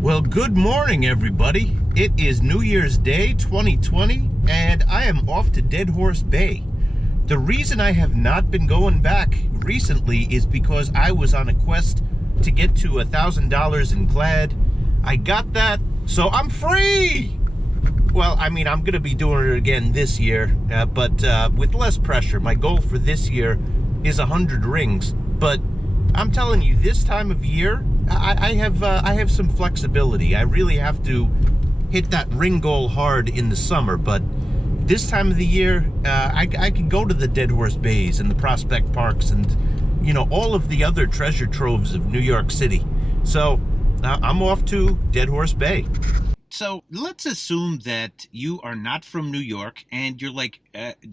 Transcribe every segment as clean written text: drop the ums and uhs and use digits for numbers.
Well, good morning, everybody. It is New Year's Day 2020, and I am off to Dead Horse Bay. The reason I have not been going back recently is because I was on a quest to get to $1,000 in clad. I got that, so I'm free! Well, I mean, I'm going to be doing it again this year, but with less pressure. My goal for this year is 100 rings, but I'm telling you, this time of year, I have some flexibility. I really have to hit that ring goal hard in the summer, but this time of the year, I can go to the Dead Horse Bays and the Prospect Parks and, you know, all of the other treasure troves of New York City. So I'm off to Dead Horse Bay. So let's assume that you are not from New York and you're like,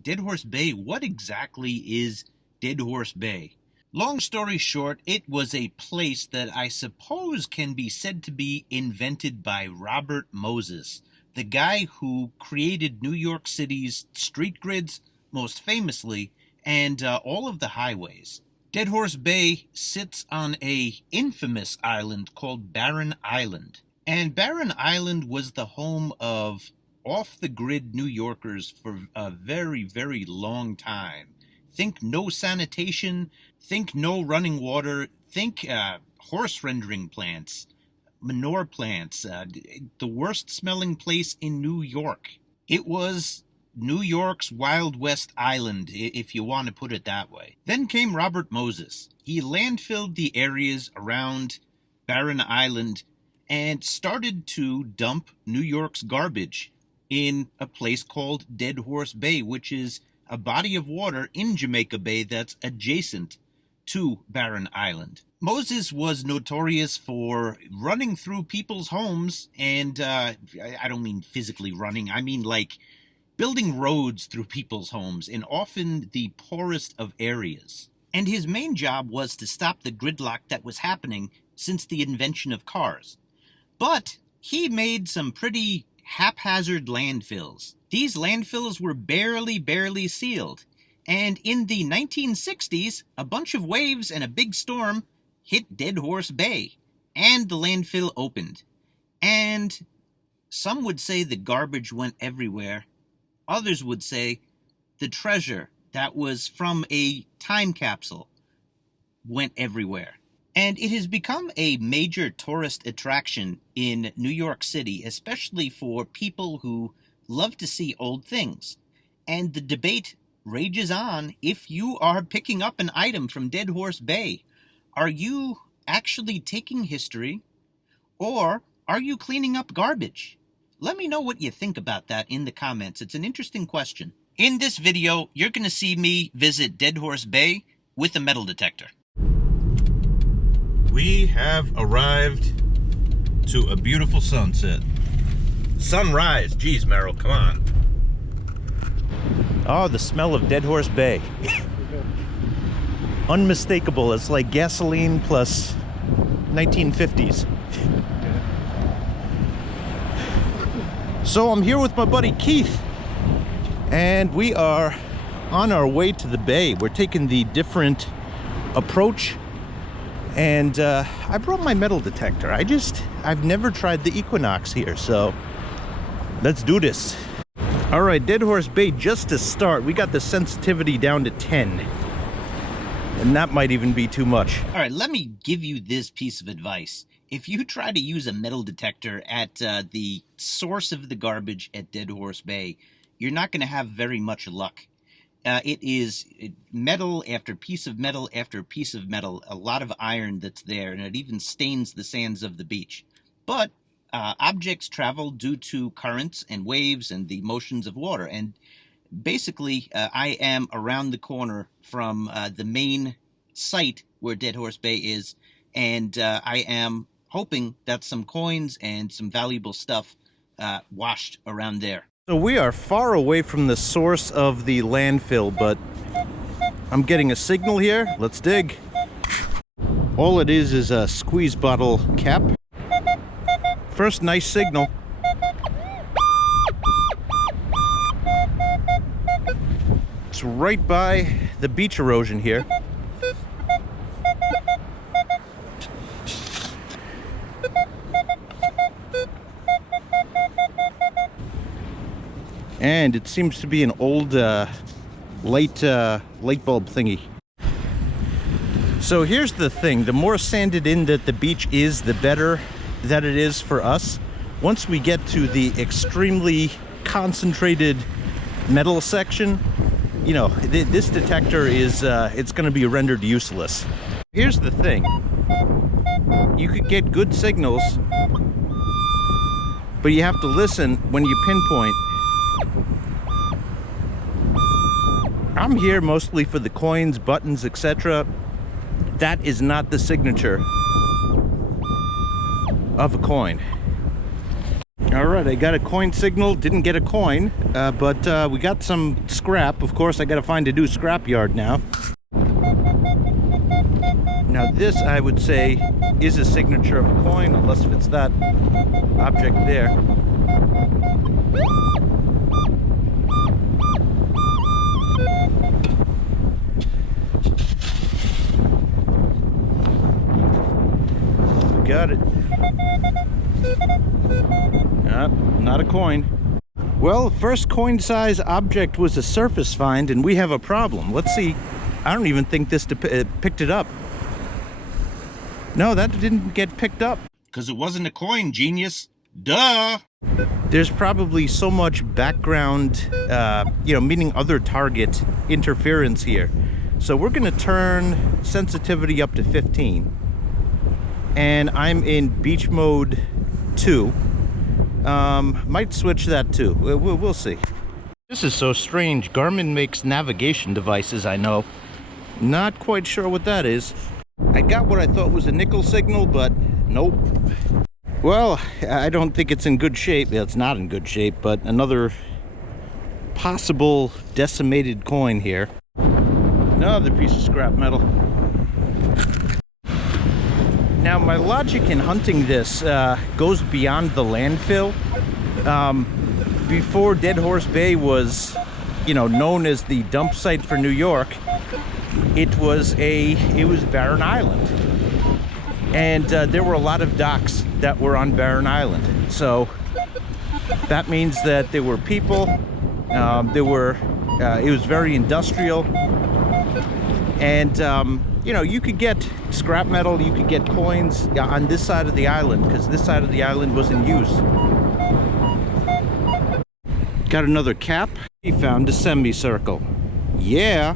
Dead Horse Bay, what exactly is Dead Horse Bay? Long story short, it was a place that I suppose can be said to be invented by Robert Moses, the guy who created New York City's street grids, most famously, and all of the highways. Dead Horse Bay sits on a infamous island called Barren Island. And Barren Island was the home of off-the-grid New Yorkers for a very, very long time. Think no sanitation, think no running water, think horse rendering plants, manure plants, the worst smelling place in New York. It was New York's Wild West Island, if you want to put it that way. Then came Robert Moses. He landfilled the areas around Barren Island and started to dump New York's garbage in a place called Dead Horse Bay, which is a body of water in Jamaica Bay that's adjacent to Barren Island. Moses was notorious for running through people's homes, and I don't mean physically running, I mean like building roads through people's homes in often the poorest of areas. And his main job was to stop the gridlock that was happening since the invention of cars. But he made some pretty haphazard landfills. These landfills were barely sealed. And in the 1960s, a bunch of waves and a big storm hit Dead Horse Bay, and the landfill opened. And some would say the garbage went everywhere. Others would say the treasure that was from a time capsule went everywhere. And it has become a major tourist attraction in New York City, especially for people who love to see old things. And the debate rages on if you are picking up an item from Dead Horse Bay. Are you actually taking history, or are you cleaning up garbage? Let me know what you think about that in the comments. It's an interesting question. In this video, you're going to see me visit Dead Horse Bay with a metal detector. We have arrived to a beautiful sunset. Sunrise. Geez, Merrill, come on. Oh, the smell of Dead Horse Bay. Unmistakable. It's like gasoline plus 1950s. So I'm here with my buddy Keith, and we are on our way to the bay. We're taking the different approach, and I brought my metal detector. I've never tried the Equinox here, so let's do this. All right, Dead Horse Bay, just to start, we got the sensitivity down to 10. And that might even be too much. All right, let me give you this piece of advice. If you try to use a metal detector at the source of the garbage at Dead Horse Bay, you're not going to have very much luck. It is metal after piece of metal after piece of metal, a lot of iron that's there, and it even stains the sands of the beach. But objects travel due to currents and waves and the motions of water. And basically, I am around the corner from the main site where Dead Horse Bay is, and I am hoping that some coins and some valuable stuff washed around there. So we are far away from the source of the landfill, but I'm getting a signal here. Let's dig. All it is a squeeze bottle cap. First nice signal. It's right by the beach erosion here. And it seems to be an old light bulb thingy. So here's the thing, the more sanded in that the beach is, the better that it is for us. Once we get to the extremely concentrated metal section, you know, this detector is it's going to be rendered useless. Here's the thing, you could get good signals, but you have to listen when you pinpoint. I'm here mostly for the coins, buttons, etc. That is not the signature of a coin. All right, I got a coin signal, didn't get a coin, but we got some scrap. Of course, I got to find a new scrap yard now. Now this, I would say, is a signature of a coin, unless if it's that object there. Got it. Not a coin. Well, first coin size object was a surface find, and we have a problem. Let's see. I don't even think this picked it up. No, that didn't get picked up. Because it wasn't a coin, genius. Duh! There's probably so much background, meaning other target interference here. So we're going to turn sensitivity up to 15. And I'm in beach mode 2. Might switch that too. We'll see. This is so strange. Garmin makes navigation devices, I know. Not quite sure what that is. I got what I thought was a nickel signal, but nope. Well, I don't think it's in good shape. It's not in good shape, but another possible decimated coin here. Another piece of scrap metal. Now, my logic in hunting this goes beyond the landfill. Before Dead Horse Bay was, known as the dump site for New York, it was Barren Island, and there were a lot of docks that were on Barren Island. So that means that there were people. It was very industrial, and you could get scrap metal, you could get coins on this side of the island, because this side of the island was in use. Got another cap. He found a semicircle. Yeah.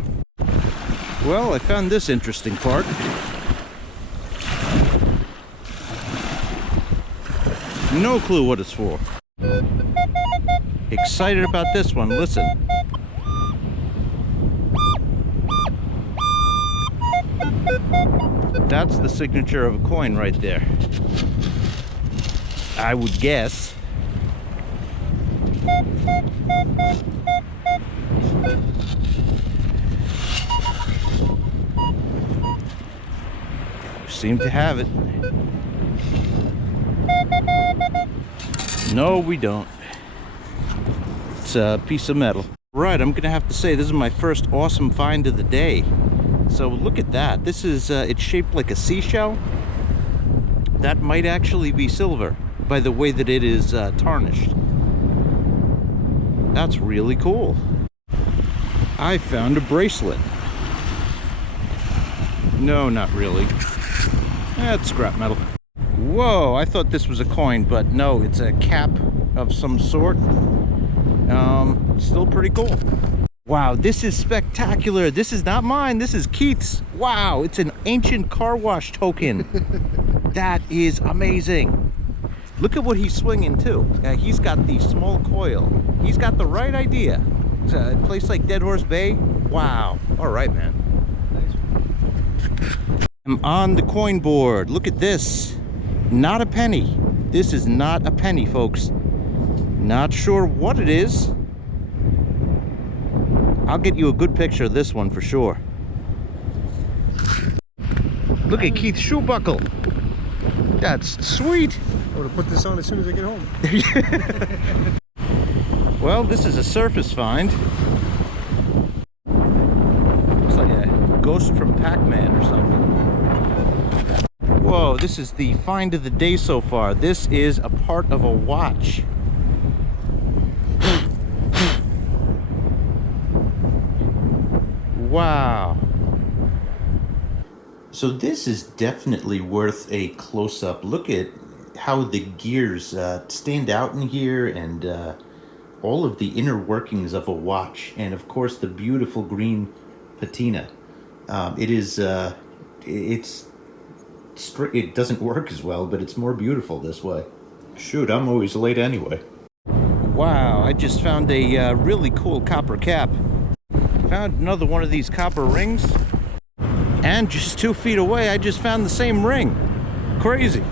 Well, I found this interesting part. No clue what it's for. Excited about this one. Listen. That's the signature of a coin right there, I would guess. Seem to have it. No, we don't. It's a piece of metal. Right, I'm gonna have to say this is my first awesome find of the day. So look at that. This is, it's shaped like a seashell. That might actually be silver by the way that it is tarnished. That's really cool. I found a bracelet. No, not really. That's scrap metal. Whoa, I thought this was a coin, but no, it's a cap of some sort. Still pretty cool. Wow, this is spectacular. This is not mine, this is Keith's. Wow, it's an ancient car wash token. That is amazing. Look at what he's swinging too. He's got the small coil. He's got the right idea. It's a place like Dead Horse Bay. Wow. All right, man. I'm on the coin board. Look at this. Not a penny. This is not a penny, folks. Not sure what it is. I'll get you a good picture of this one for sure. Look at Keith's shoe buckle. That's sweet. I would have put this on as soon as I get home. Well, this is a surface find. Looks like a ghost from PacMan or something. Whoa, this is the find of the day so far. This is a part of a watch. Wow. So this is definitely worth a close-up. Look at how the gears stand out in here, and all of the inner workings of a watch, and of course the beautiful green patina. It doesn't work as well, but it's more beautiful this way. Shoot, I'm always late anyway. Wow, I just found a really cool copper cap. Found another one of these copper rings. And just 2 feet away, I just found the same ring. Crazy.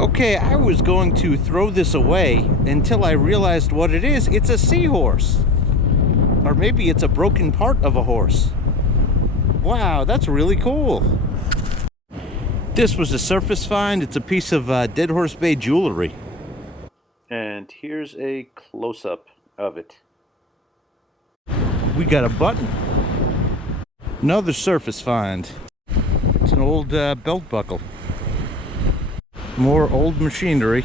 Okay, I was going to throw this away until I realized what it is. It's a seahorse. Or maybe it's a broken part of a horse. Wow, that's really cool. This was a surface find. It's a piece of Dead Horse Bay jewelry. And here's a close-up of it. We got a button. Another surface find. It's an old belt buckle. More old machinery.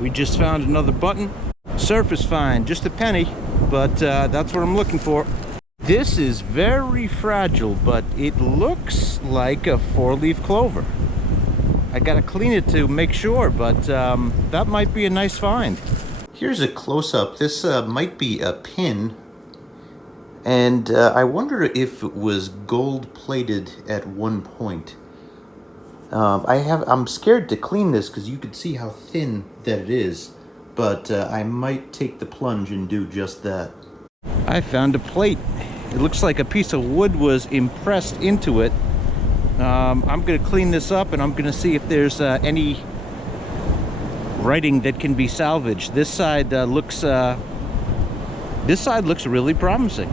We just found another button. Surface find, just a penny, but that's what I'm looking for. This is very fragile, but it looks like a 4-leaf clover. I gotta clean it to make sure, but that might be a nice find. Here's a close-up. This might be a pin, and I wonder if it was gold-plated at one point. I'm scared to clean this because you could see how thin that it is, but I might take the plunge and do just that. I found a plate. It looks like a piece of wood was impressed into it. I'm gonna clean this up and I'm gonna see if there's any writing that can be salvaged. This side looks really promising.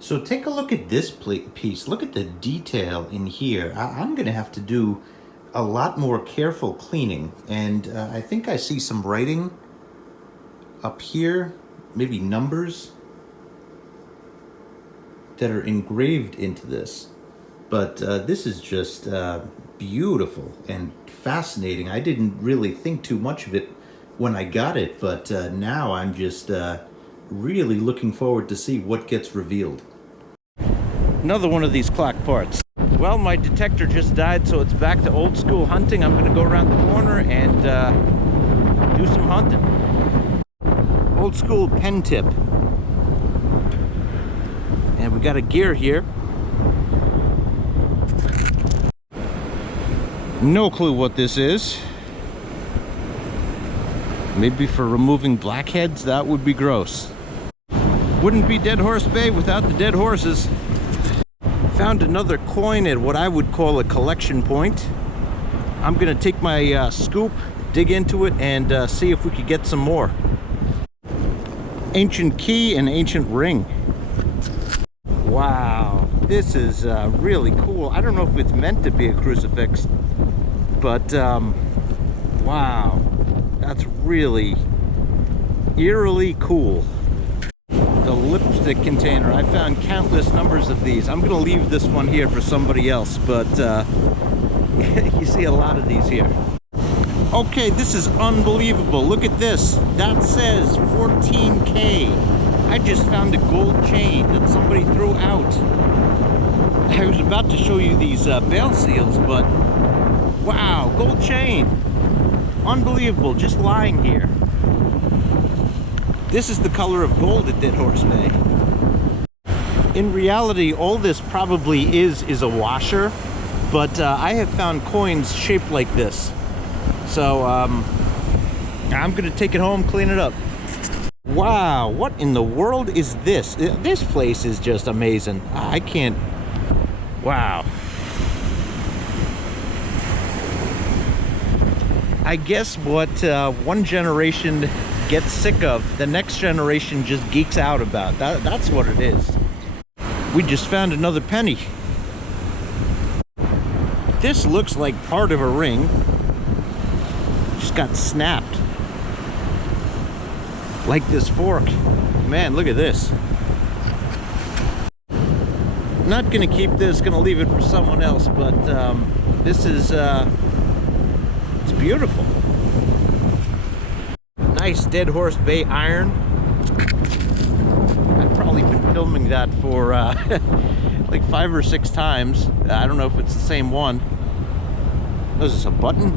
So take a look at this piece. Look at the detail in here. I'm gonna have to do a lot more careful cleaning, and I think I see some writing up here, maybe numbers that are engraved into this. But this is just beautiful and fascinating. I didn't really think too much of it when I got it, but now I'm just really looking forward to see what gets revealed. Another one of these clock parts. Well, my detector just died, so it's back to old school hunting. I'm gonna go around the corner and do some hunting. Old school pen tip. And we got a gear here. No clue what this is. Maybe for removing blackheads? That would be gross. Wouldn't be Dead Horse Bay without the dead horses. Found another coin at what I would call a collection point. I'm gonna take my scoop, dig into it, and see if we could get some more. Ancient key and ancient ring. Wow, this is really cool. I don't know if it's meant to be a crucifix, but wow, that's really eerily cool. The lipstick container, I found countless numbers of these. I'm gonna leave this one here for somebody else, but you see a lot of these here. Okay, this is unbelievable. Look at this. That says 14K. I just found a gold chain that somebody threw out. I was about to show you these bail seals, but wow, gold chain. Unbelievable, just lying here. This is the color of gold at Dead Horse Bay. In reality, all this probably is a washer, but I have found coins shaped like this. So I'm gonna take it home, clean it up. Wow, what in the world is this? This place is just amazing. I can't, wow. I guess what one generation gets sick of, the next generation just geeks out about. That's what it is. We just found another penny. This looks like part of a ring. Just got snapped. Like this fork. Man, look at this. Not gonna keep this, gonna leave it for someone else, but this is, it's beautiful. Nice Dead Horse Bay iron. I probably been filming that for like 5 or 6 times. I don't know if it's the same one. Oh, is this a button?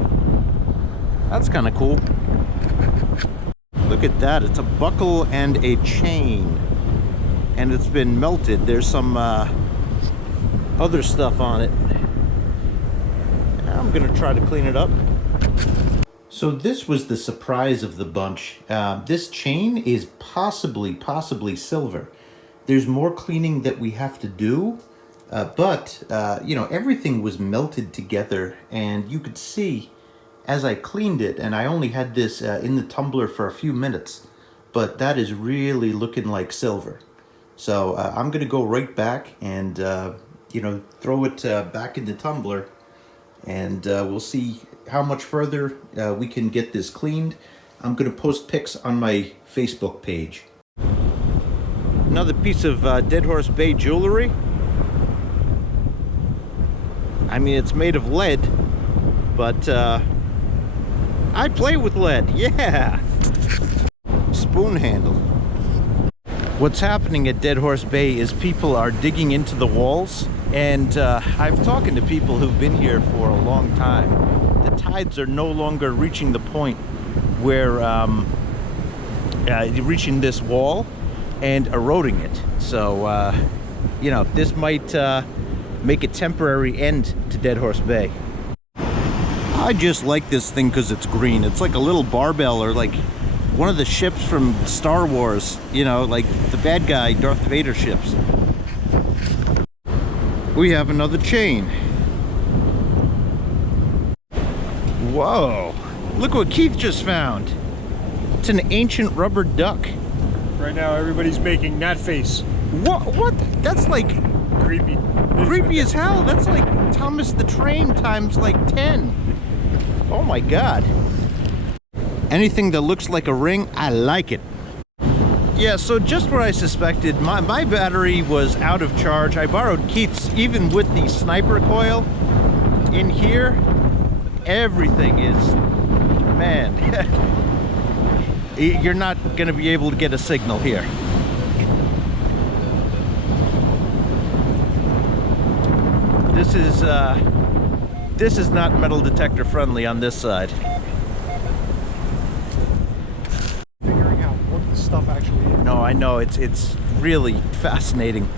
That's kind of cool. Look at that. It's a buckle and a chain. And it's been melted. There's some other stuff on it. I'm gonna try to clean it up. So this was the surprise of the bunch. This chain is possibly silver. There's more cleaning that we have to do, but you know, everything was melted together, and you could see as I cleaned it, and I only had this in the tumbler for a few minutes, but that is really looking like silver. So I'm gonna go right back and you know, throw it back in the tumbler, and we'll see how much further we can get this cleaned. I'm gonna post pics on my Facebook page. Another piece of Dead Horse Bay jewelry. I mean, it's made of lead, but I play with lead, yeah! Spoon handle. What's happening at Dead Horse Bay is people are digging into the walls, and I'm talking to people who've been here for a long time. The tides are no longer reaching the point where reaching this wall and eroding it. So, you know, this might make a temporary end to Dead Horse Bay. I just like this thing because it's green. It's like a little barbell, or like one of the ships from Star Wars, you know, like the bad guy Darth Vader ships. We have another chain. Whoa, look what Keith just found. It's an ancient rubber duck. Right now, everybody's making that face. What? That's like Creepy. creepy as hell. That's like Thomas the Train times like 10. Oh my God. Anything that looks like a ring, I like it. Yeah, so just where I suspected, my battery was out of charge. I borrowed Keith's, even with the sniper coil. In here, everything is, man, you're not gonna be able to get a signal here. This is not metal detector friendly on this side. Figuring out what the stuff actually is. No, I know, it's really fascinating.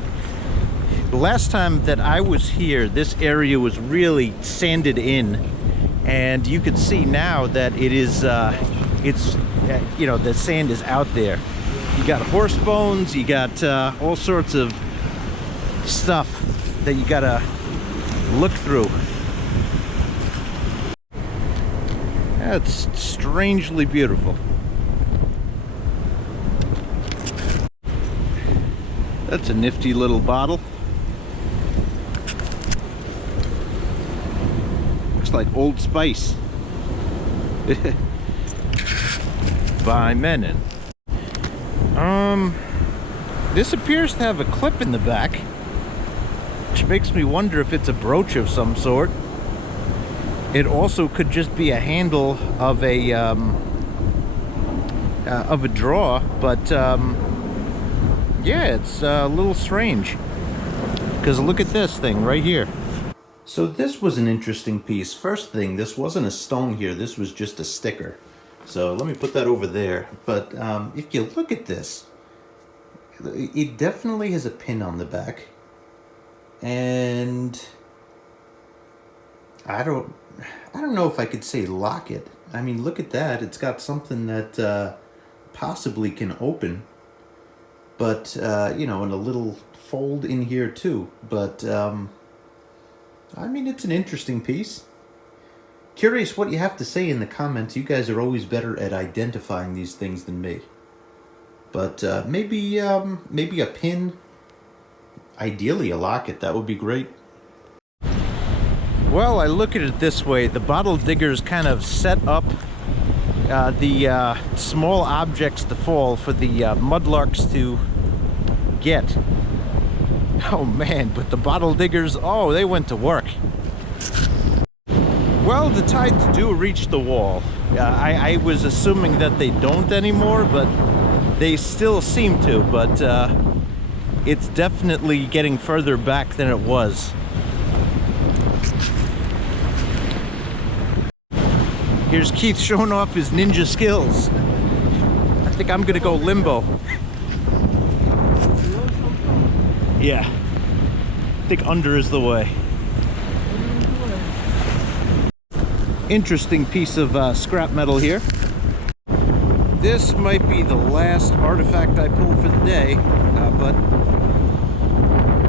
The last time that I was here, this area was really sanded in, and you can see now that it is, you know, the sand is out there. You got horse bones, you got all sorts of stuff that you gotta look through. That's strangely beautiful. That's a nifty little bottle. Looks like Old Spice. By Menon. This appears to have a clip in the back, which makes me wonder if it's a brooch of some sort. It also could just be a handle of a drawer, but yeah, it's a little strange. Because look at this thing right here. So this was an interesting piece. First thing, this wasn't a stone here. This was just a sticker. So let me put that over there. But if you look at this, it definitely has a pin on the back. And I don't know if I could say Locket. I mean, look at that. It's got something that possibly can open. But, you know, and a little fold in here too. But, I mean, it's an interesting piece. Curious what you have to say in the comments. You guys are always better at identifying these things than me. But maybe a pin. Ideally a locket. That would be great. Well, I look at it this way. The bottle diggers kind of set up the small objects to fall for the mudlarks to get. Oh man, but the bottle diggers, oh, they went to work. Well, the tides do reach the wall. I was assuming that they don't anymore, but they still seem to. But it's definitely getting further back than it was. Here's Keith showing off his ninja skills. I think I'm gonna go limbo. Yeah, I think under is the way. Interesting piece of scrap metal here. This might be the last artifact I pull for the day, but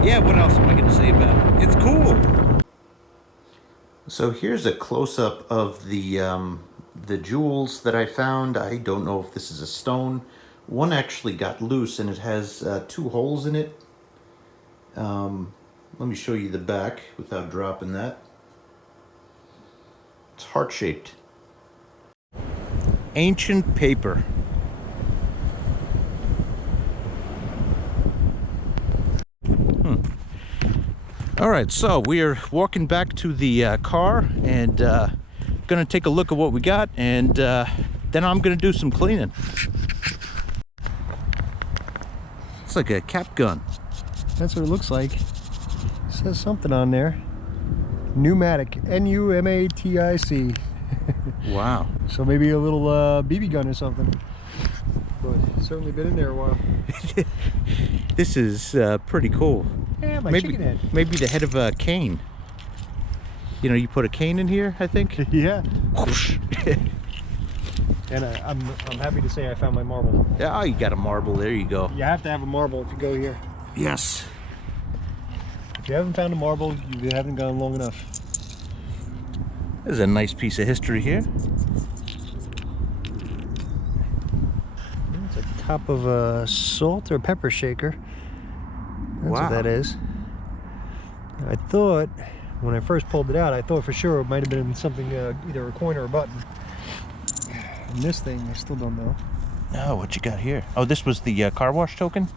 yeah, what else am I gonna say about it? It's cool. So here's a close-up of the jewels that I found. I don't know if this is a stone. One actually got loose and it has 2 holes in it. Let me show you the back without dropping that. It's heart-shaped. Ancient paper. All right, so we are walking back to the car and gonna take a look at what we got, and then I'm gonna do some cleaning. It's like a cap gun. That's what it looks like. It says something on there. Pneumatic. N-U-M-A-T-I-C. Wow. So maybe a little BB gun or something. But it's certainly been in there a while. This is pretty cool. Yeah, my maybe, chicken head. Maybe the head of a cane. You know, you put a cane in here, I think. Yeah. And I'm happy to say I found my marble. Oh, you got a marble. There you go. You have to have a marble if you go here. Yes. If you haven't found a marble, you haven't gone long enough. There's a nice piece of history here. It's a top of a salt or pepper shaker. That's Wow. what that is. I thought, when I first pulled it out, I thought for sure it might have been something, either a coin or a button. And this thing, I still don't know. Oh, what you got here? Oh, this was the car wash token?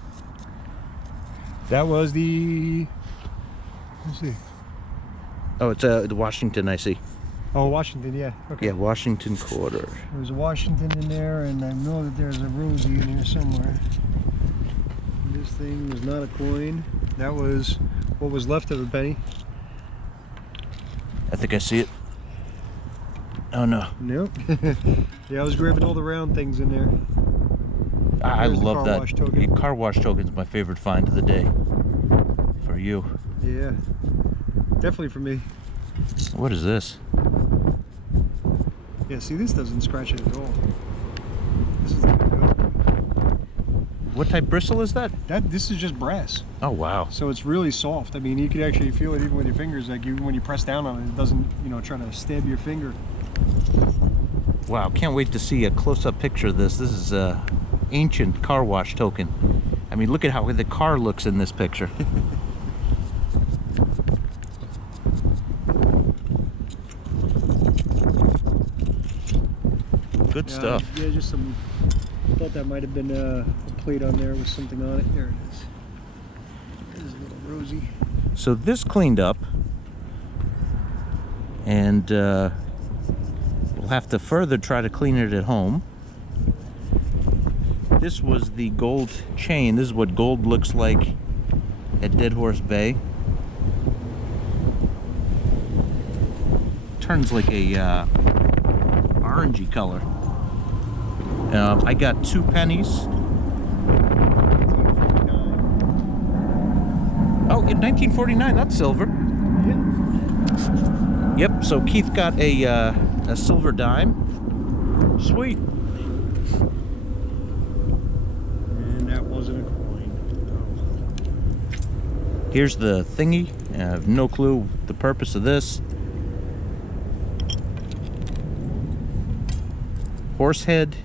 That was the... Let's see. Oh, it's the Washington, I see. Oh, Washington, yeah. Okay. Yeah, Washington quarter. There's a Washington in there, and I know that there's a Rosie in here somewhere. This thing was not a coin. That was what was left of a penny. I think I see it. Oh, no. Nope. Yeah, I was grabbing all the round things in there. I There's the love car that. wash token. The car wash token is my favorite find of the day. For you. Yeah. Definitely for me. What is this? Yeah, see, this doesn't scratch it at all. This is like good. What type bristle is that? This is just brass. Oh, wow. So it's really soft. I mean, you could actually feel it even with your fingers. Like even when you press down on it, it doesn't, you know, try to stab your finger. Wow, can't wait to see a close-up picture of this. This is a ancient car wash token. I mean, look at how the car looks in this picture. Good stuff. Yeah, just some. I thought that might have been a plate on there with something on it. There it is. There's a little Rosie. So this cleaned up, and we'll have to further try to clean it at home. This was the gold chain. This is what gold looks like at Dead Horse Bay. Turns like a orangey color. I got 2 pennies. Oh, in 1949, that's silver. Yeah. Yep, so Keith got a silver dime. Sweet. And that wasn't a coin. Here's the thingy. I have no clue the purpose of this. Horse head.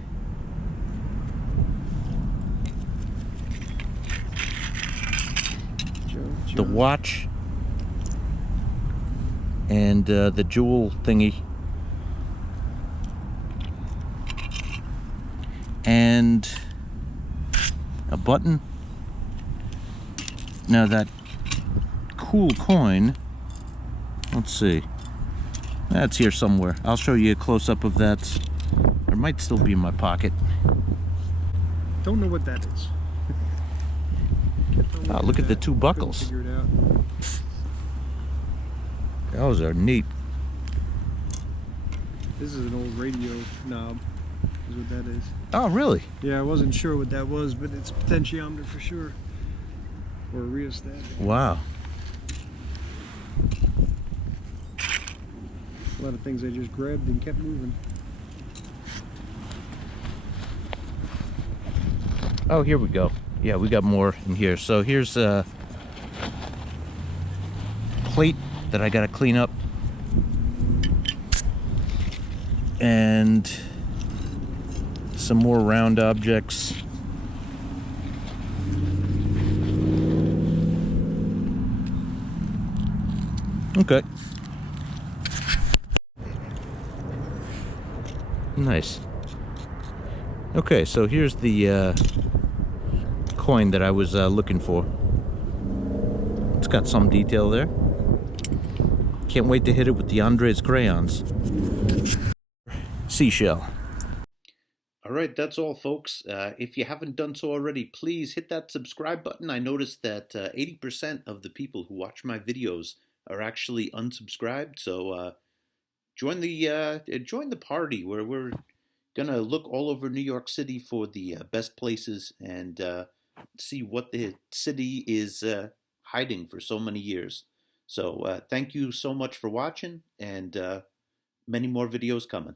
The watch. And the jewel thingy. And a button. Now that cool coin, let's see. That's here somewhere. I'll show you a close-up of that. There might still be in my pocket. Don't know what that is. Oh, look at the two buckles. Figure it out. Those are neat. This is an old radio knob, is what that is. Oh, really? Yeah, I wasn't sure what that was, but it's potentiometer for sure. Or a rheostat. Wow. A lot of things I just grabbed and kept moving. Oh, here we go. Yeah, we got more in here. So here's a plate that I gotta clean up. And some more round objects. Okay. Nice. Okay, so here's the coin that I was looking for. It's got some detail there. Can't wait to hit it with the Andres crayons. Seashell. All right, that's all, folks. If you haven't done so already, please hit that subscribe button. I noticed that 80% of the people who watch my videos are actually unsubscribed. So join the party where we're gonna look all over New York City for the best places and see what the city is hiding for so many years. So thank you so much for watching, and many more videos coming.